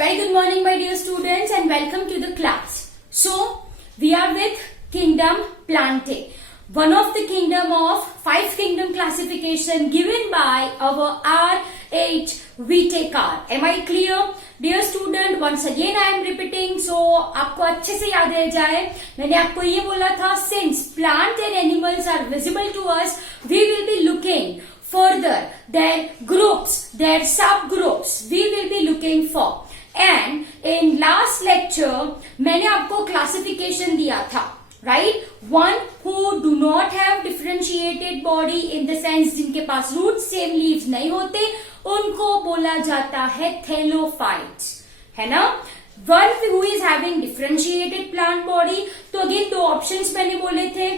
Very good morning, my dear students, and welcome to the class. So, we are with Kingdom Plantae, one of the kingdom of 5 kingdom classification given by our R.H. Whitaker. Am I clear? Dear student, once again I am repeating, so आपको अच्छे से याद रह जाए. मैंने आपको ये बोला था, since plant and animals are visible to us, we will be looking further their groups, their subgroups, we will be looking for. And in last lecture मैंने आपको classification दिया था, right? One who do not have differentiated body in the sense जिनके पास roots same leaves नहीं होते, उनको बोला जाता है thallophytes, है ना? One who is having differentiated plant body, तो again दो options मैंने बोले थे,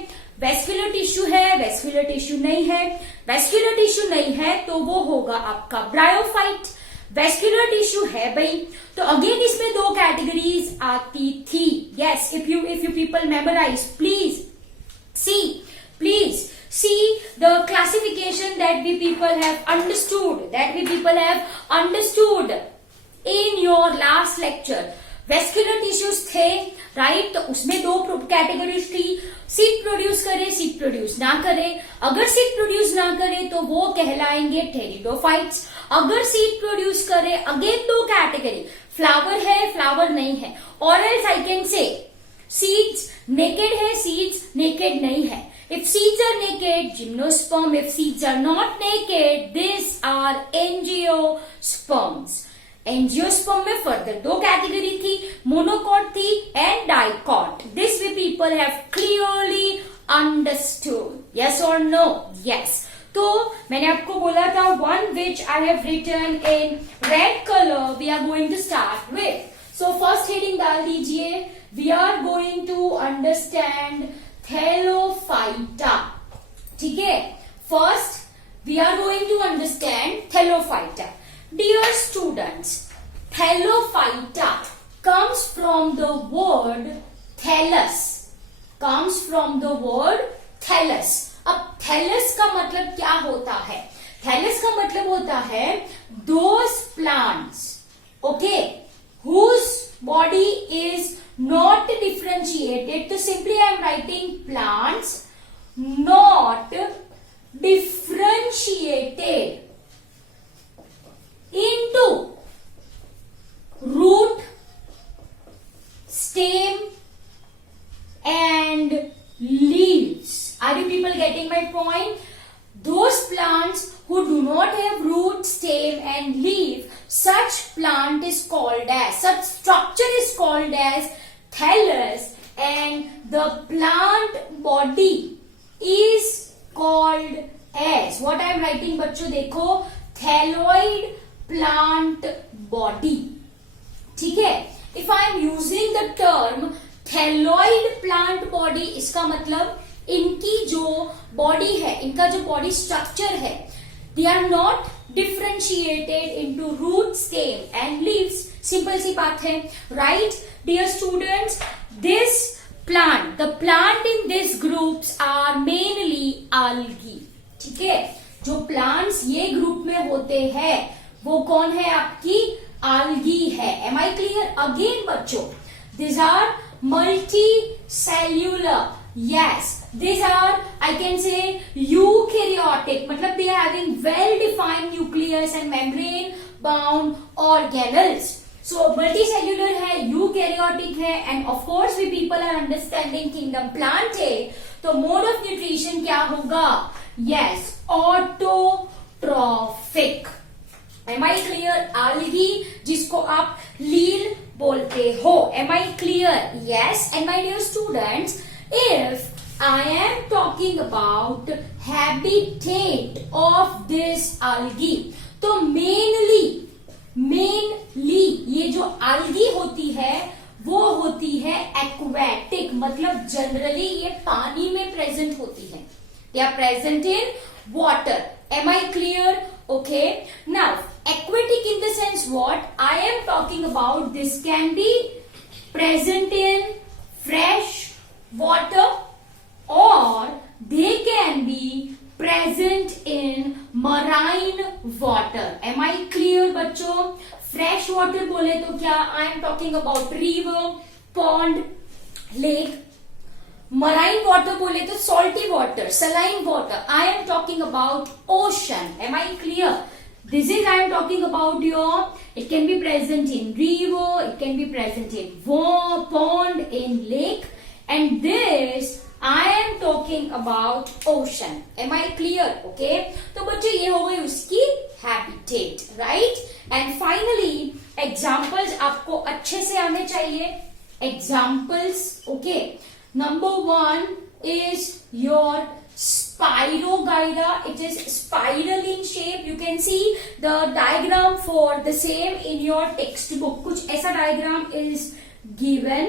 वेस्कुलर टिश्यू है, वेस्कुलर टिश्यू नहीं है. वेस्कुलर टिश्यू नहीं है तो वो होगा आपका ब्रायोफाइट. वेस्कुलर टिश्यू है भाई, तो अगेन इसमें दो कैटेगरीज आती थी. Yes, if you people memorize, please see the classification that we people have understood in your last lecture. Vascular tissues थे, राइट? तो उसमें दो कैटेगरीज थी, सीड प्रोड्यूस करे, सीड प्रोड्यूस ना करे. अगर सीड प्रोड्यूस ना करे तो वो कहलाएंगे टेरिडोफाइट्स. अगर सीड प्रोड्यूस करे, अगेन दो कैटेगरी, फ्लावर है, फ्लावर नहीं है. और एल्स आई कैन से सीड्स नेकेड है, सीड्स नेकेड नहीं है. If seeds are naked, gymnosperm. If seeds are not naked, these are angiosperms. Angiosperm में फर्दर दो कैटेगरी थी, मोनोकॉट थी and dicot. This we people have clearly understood. Yes और no? Yes. तो मैंने आपको बोला था, one which I have written in red colour we are going to start with. So first heading डाल दीजिए, we are going to understand thallophyta. ठीक है, first we are going to understand thallophyta. Dear students, thallophyta comes from the word thallus. अब thallus का मतलब क्या होता है? Thallus का मतलब होता है those plants, okay, whose body is not differentiated. So simply I am writing plants not differentiated into root, stem and leaves. Are you people getting my point? Those plants who do not have root, stem and leaf, such structure is called as thallus, and the plant body is called as, what I am writing बच्चों देखो, thalloid plant body. ठीक है, if I am using the term thalloid plant body, इसका मतलब इनकी जो body है, इनका जो बॉडी स्ट्रक्चर है, they are not differentiated into root, stem and leaves. Simple सी बात है, right? Dear students, this plant, the plant in this groups are mainly algae. ठीक है, जो प्लांट्स ये ग्रुप में होते हैं वो कौन है? आपकी algae है. Am I clear? अगेन बच्चों, this are multicellular. Yes, this are I can say eukaryotic, मतलब they are having well defined nucleus and membrane bound organelles. So multicellular है, यूकैरियोटिक है, and of course we people are understanding kingdom plantae. तो mode of nutrition क्या होगा? Yes, autotrophic. Am I clear? algae जिसको आप लील बोलते हो. Am I clear? Yes. And my dear students, if I am talking about habitat of this algae, तो mainly ये जो algae होती है वो होती है एक्वेटिक, मतलब जनरली ये पानी में प्रेजेंट होती है. They are present in water. Am I clear? Okay. Now, aquatic in the sense what? I am talking about, this can be present in fresh water or they can be present in marine water. Am I clear बच्चों? Fresh water बोले तो क्या, I am talking about river, pond, lake. Marine water बोले तो salty water, saline water. I am talking about ocean. Am I clear? This is I am talking about your, it can be present in river, it can be present in pond, in lake, and this I am talking about ocean. Am I clear? Okay. तो बच्चों ये हो गई उसकी habitat, right? And finally examples आपको अच्छे से आने चाहिए. Examples, okay. Number 1 is your Spirogyra. It is spiral in shape. You can see the diagram for the same in your textbook. कुछ ऐसा diagram is given.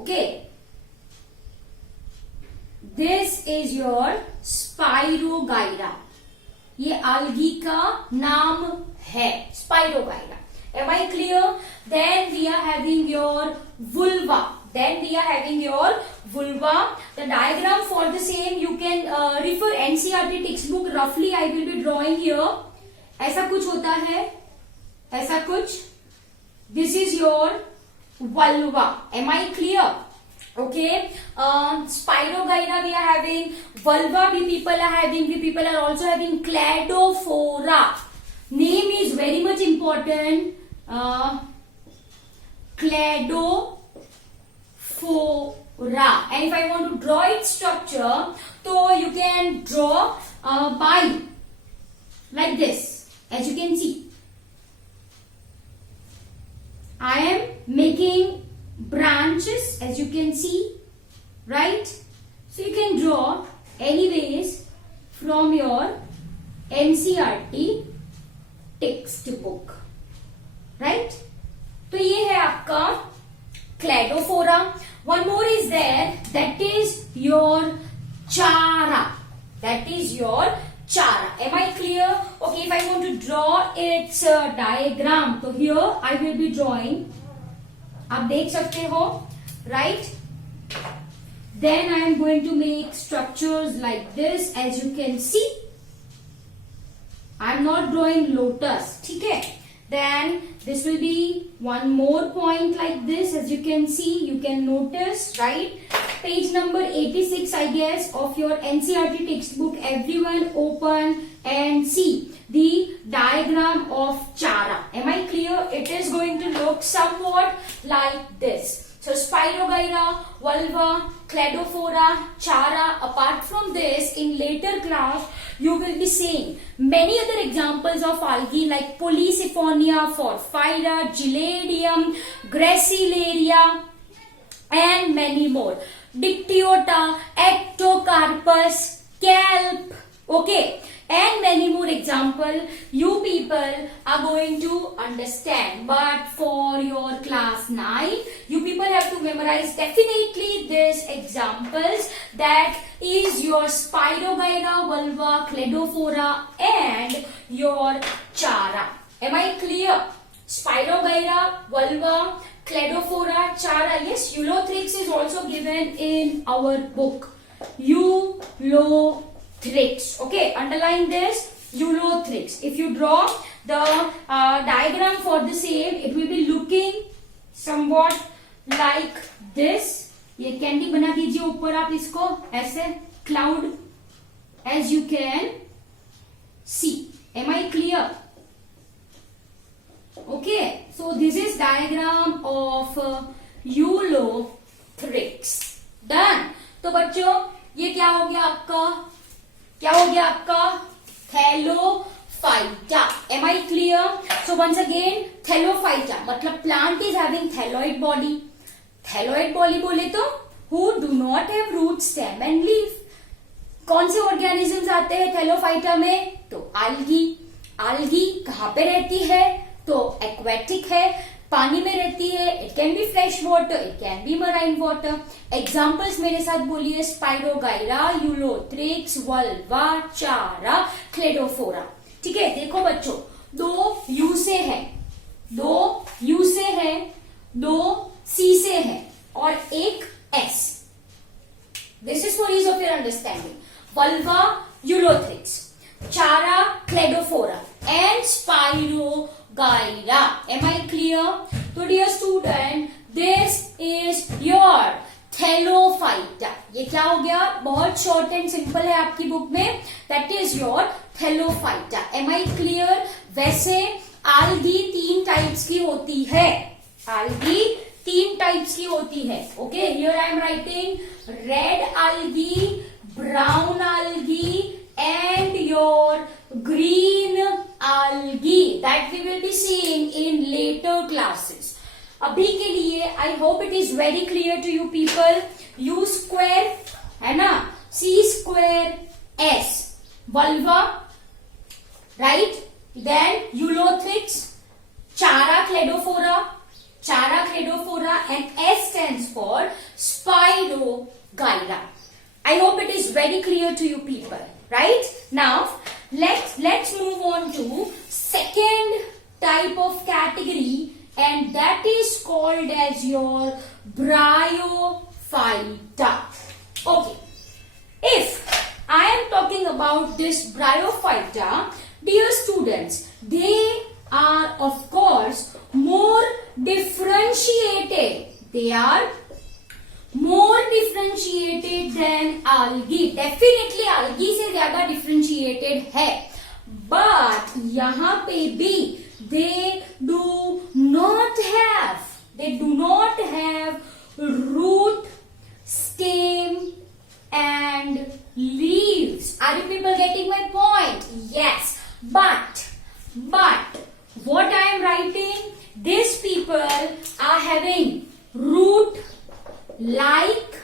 Okay. This is your Spirogyra. ये algae का नाम है, Spirogyra. Am I clear? Then we are having your vulva. The diagram for the same you can refer NCERT textbook. Roughly I will be drawing here. ऐसा कुछ होता है, ऐसा कुछ. This is your vulva. Am I clear? Okay. Spirogyra we are having, vulva we people are having, we people are also having cladophora. Name is very much important. Cladophora. And if I want to draw its structure, so you can draw by like this. As you can see, I am making branches, as you can see, right? So you can draw anyways from your NCERT textbook, right? तो ये है आपका cladophora. One more is there, that is your chara. That is your chara. Am I clear? Okay, if I want to draw its diagram, so here I will be drawing. आप देख सकते हो, right? Then I am going to make structures like this, as you can see. I am not drawing lotus, ठीक है? Then this will be one more point like this, as you can see. You can notice, right? Page number 86, I guess, of your NCERT textbook. Everyone open and see the diagram of chara. Am I clear? It is going to look somewhat like this. So Spirogyra, vulva, cladophora, chara. Apart from this, in later class, you will be seeing many other examples of algae like Polysiphonia, Porphyra, Giladium, Gracilaria, and many more. Dictyota, Ectocarpus, Kelp, okay, and many more examples you people are going to understand. But for your class 9, you people have to memorize definitely these examples. That is your Spirogyra, vulva, cladophora, and your chara. Am I clear? Spirogyra, vulva, cladophora, chara. Yes, Ulothrix is also given in our book. Ulothrix. Okay, underline this. Ulothrix. If you draw the diagram for the same, it will be looking somewhat like this. ये candy बना दीजिए ऊपर आप इसको ऐसे, cloud, as you can see. Am I clear? Okay, so this is diagram of Ulothrix. Done. तो बच्चों ये क्या हो गया आपका, क्या हो गया आपका? Thallophyta. Am I clear? So once again, Thallophyta मतलब plant is having thalloid body. Thalloid body बोले तो who do not have root, stem and leaf. कौन से organisms आते हैं थैलोफाइटा में? तो algae. algae कहाँ पे रहती है? तो aquatic है, पानी में रहती है. It can be fresh water, it can be marine water. Examples मेरे साथ बोलिए: Spirogyra, Ulothrix, vulva, chara, cladophora. ठीक है, देखो बच्चों, दो U से है, दो U से है, दो C से है और एक S. This is for ease of your understanding. Vulva, Ulothrix, chara, cladophora, and Spirogyra. Am I clear? So dear student, this is your Thallophyta. ये क्या हो गया? बहुत शॉर्ट एंड सिंपल है आपकी बुक में. That is your thallophyta. Am I clear? वैसे algae 3 types की होती है. आल्गी 3 टाइप्स की होती है. Okay, here I am writing red algae, brown algae and your green algae. That we will be seeing in later classes. अभी के लिए I hope it is very clear to you people. U square है ना, C square S ulva, right. Then ulothrix, chara Cladophora and S stands for Spirogyra. I hope it is very clear to you people, right? Now let's move on to second type of category, and that is called as your Bryophyta. Okay, if I am talking about this Bryophyta, dear students, they are of course more differentiated. They are more differentiated than algae. Definitely algae से ज्यादा differentiated है, but यहाँ पे भी they do not have root, stem and leaves. Are you people getting my point? Yes, but what I am writing, these people are having root like,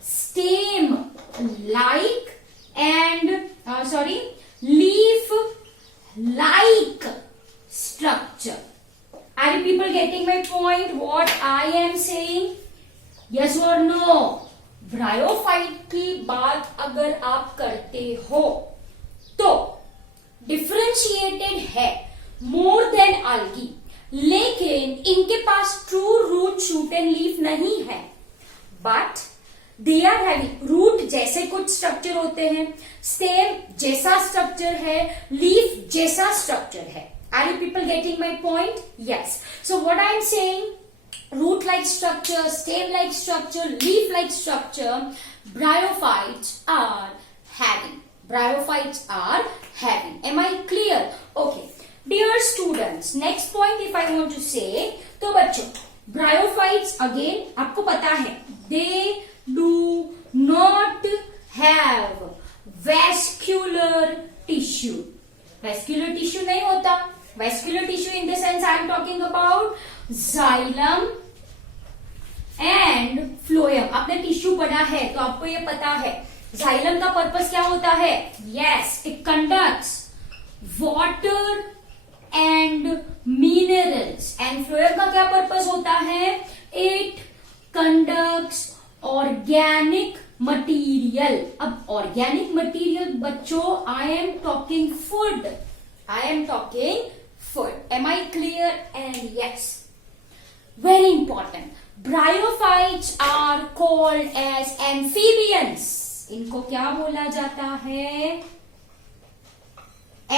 stem like and leaf like structure. Are you people getting my point? What I am saying? Yes or no? Bryophyte की बात अगर आप करते हो तो differentiated है more than algae, लेकिन इनके पास true root, shoot and leaf नहीं है. But they are having root जैसे कुछ स्ट्रक्चर होते हैं, स्टेम जैसा स्ट्रक्चर है, लीफ जैसा स्ट्रक्चर है. Are you people getting my point? Yes. So what I am saying, root like structure, stem like structure, leaf like structure, bryophytes are having. Am I clear? Okay. Dear students, next point if I want to say, तो बच्चों bryophytes again आपको पता है they do not have vascular tissue. Vascular tissue नहीं होता. Vascular tissue in the sense I am talking about xylem and phloem. आपने tissue पढ़ा है तो आपको ये पता है xylem का पर्पस क्या होता है. Yes, it conducts water and minerals. And phloem का क्या पर्पस होता है? It conducts organic material. अब organic material बच्चों I am talking food. Am I clear? And yes, very important. Bryophytes are called as amphibians. इनको क्या बोला जाता है?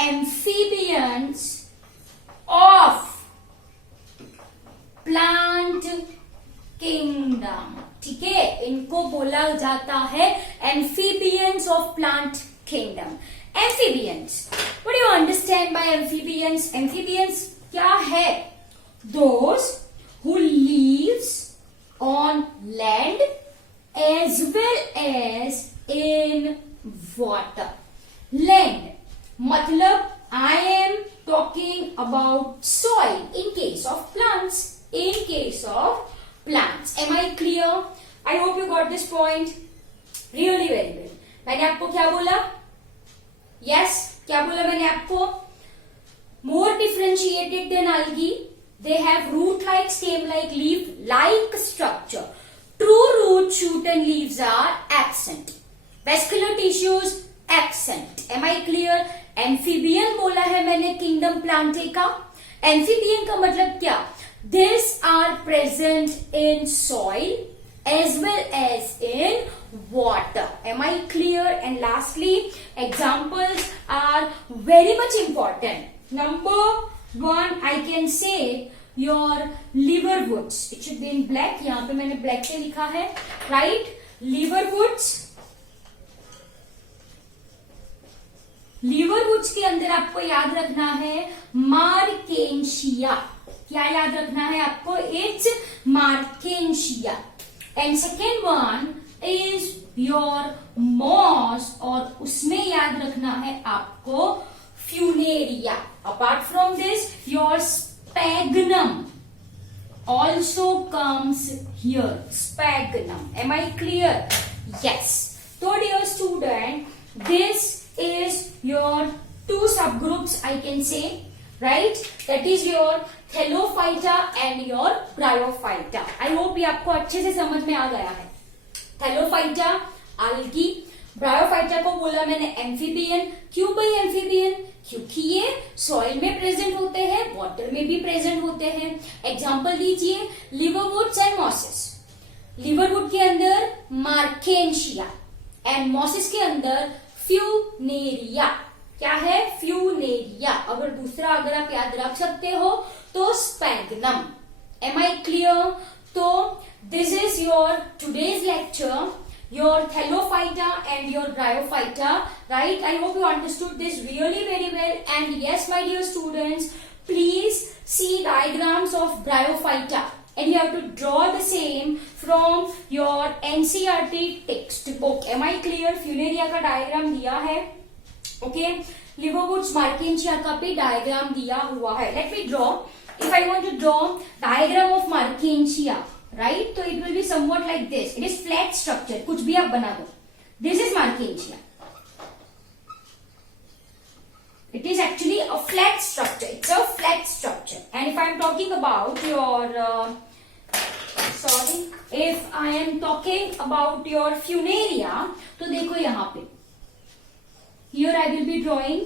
Amphibians of plant kingdom. ठीक है, इनको बोला जाता है amphibians of plant kingdom. Amphibians. What do you understand by amphibians? Amphibians क्या है? Those who lives on land as well as in water. Land मतलब I am talking about soil in case of plants. Am I clear? I hope you got this point really very well. मैंने आपको क्या बोला? Yes, क्या बोला मैंने आपको? More differentiated than algae. They have root-like, stem-like, leaf-like structure. True root, shoot and leaves are absent. Vascular tissues absent. Am I clear? Amphibian बोला है मैंने kingdom plantae का. Amphibian का मतलब क्या? These are present in soil as well as in water. Am I clear? And lastly, examples are very much important. Number one I can say your liverwoods. It should be in black. यहाँ पे मैंने black से लिखा है, right? liverwoods के अंदर आपको याद रखना है मार्केंशिया. क्या याद रखना है आपको? It's Marchantia. And second one is your moss, और उसमें याद रखना है आपको Funaria. Apart from this your Sphagnum also comes here. Sphagnum. Am I clear? Yes. So dear student, this is your two subgroups I can say, right? That is your Thallophyta and your Bryophyta. I hope ये आपको अच्छे से समझ में आ गया है. Thallophyta algae, Bryophyta को बोला मैंने एम्फीबियन. क्यों भाई एम्फीबियन? क्योंकि ये सॉइल में प्रेजेंट होते हैं, वाटर में भी प्रेजेंट होते हैं. एग्जांपल दीजिए, लिवरवुड्स एंड मॉसेस. लिवरवुड के अंदर मार्केंशिया एंड मॉसेस के अंदर फ्यूनेरिया. क्या है? फ्यूनेरिया. अगर दूसरा अगर आप याद रख सकते हो तो स्पैगनम. Am I clear? तो this is your today's lecture, your Thallophyta and your Bryophyta, right? I hope you understood this really very well. And yes, my dear students, please see diagrams of Bryophyta and you have to draw the same from your NCERT textbook. Am I clear? Funaria का diagram दिया है, okay? Liverwoods Markensia का भी diagram दिया हुआ है. Let me draw. If I want to draw diagram of Markensia, right? So it will be somewhat like this. It is flat structure. कुछ भी आप बना दो. This is Markensia. It is actually a flat structure. It's a flat structure. And if I am talking about your, if I am talking about your Funaria, तो देखो यहाँ पे. Here I will be drawing.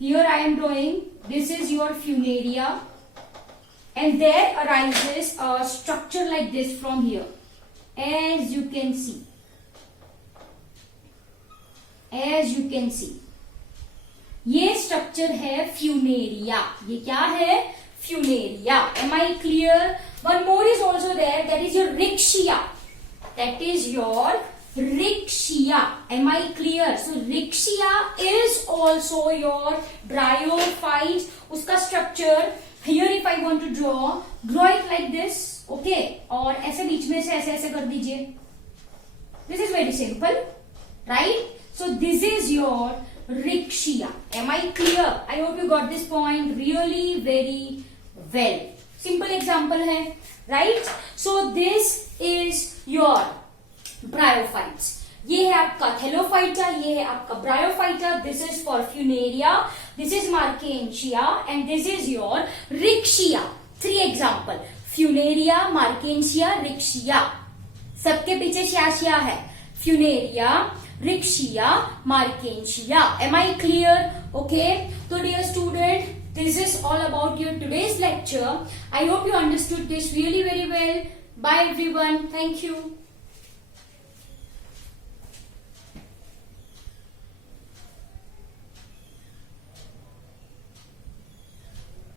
Here I am drawing. This is your Funaria. And there arises a structure like this from here, as you can see. As you can see, ये structure है Funaria. ये क्या है? Funaria. Am I clear? One more is also there. That is your Rixia. That is your Rixia. Am I clear? So Rixia is also your bryophyte. उसका structure here if I want to draw it like this, okay? और ऐसे बीच में से ऐसे ऐसे कर दीजिए. This is very simple, right? So this is your Rixia. Am I clear? I hope you got this point really very well. Simple example है, right? So this is your Bryophytes. ये है आपका Thallophyta, ये है आपका Bryophyta. This is for Funaria, this is Markensia and this is your Rixia. 3 example: Funaria, Markensia, Rixia. सबके पीछे क्या है? Funaria, Rixia, Markensia. Am I clear? Okay. So dear student, this is all about your today's lecture. I hope you understood this really very well. Bye everyone. Thank you.